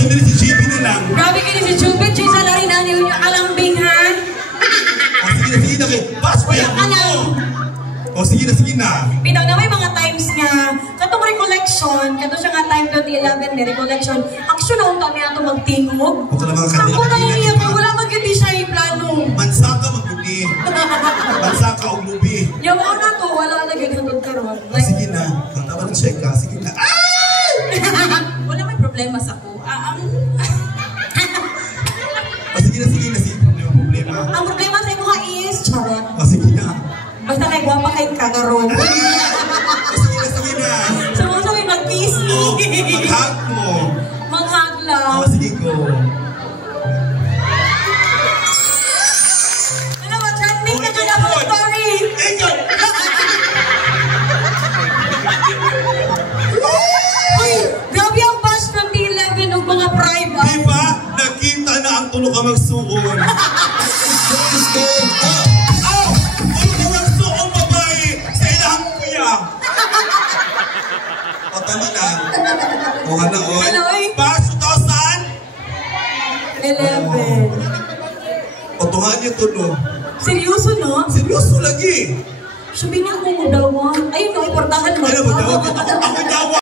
sundin si JB na lang. Grabe ka ni si Jubit, Jay sa lari na niyo yung alambing, ha? Sige na, kay Bash pa yan mo. O, sige na. Bitaw na may mga times nga, katong recollection, kato siya nga time 2011 ni recollection, action na unta niya ito magtingog. Ako na mga kanila. Ako na iya ko, wala magkiti siya yung plano. Mansaka magbubi. Mansaka o bubi. Yung una to, wala na ganun karon. Sige na, ang tama ng check ka, sige na. Wala may problema sa ko. Sige na, problema. Ang problema sa imo is, charot. Sige na. Basta kay guwapa kay kakaroon. Sige na. So may mag-kiss me. Mag-hug mo. Mag-hug lang. Sige ko. Ano ba, trending ka dyan ako story? Uy, grabe ang Bash 2011 ng mga pride. Diba? Nakita na ang tulog ka magsuon. Tama na. O ka na, oy. Bash 2011. Otuhan niyo to, no? Seryoso, no? Seryoso lagi. Sabi niya kung dawan. Ayun, no, iportahan mo. Ano ba daw? Ako daw.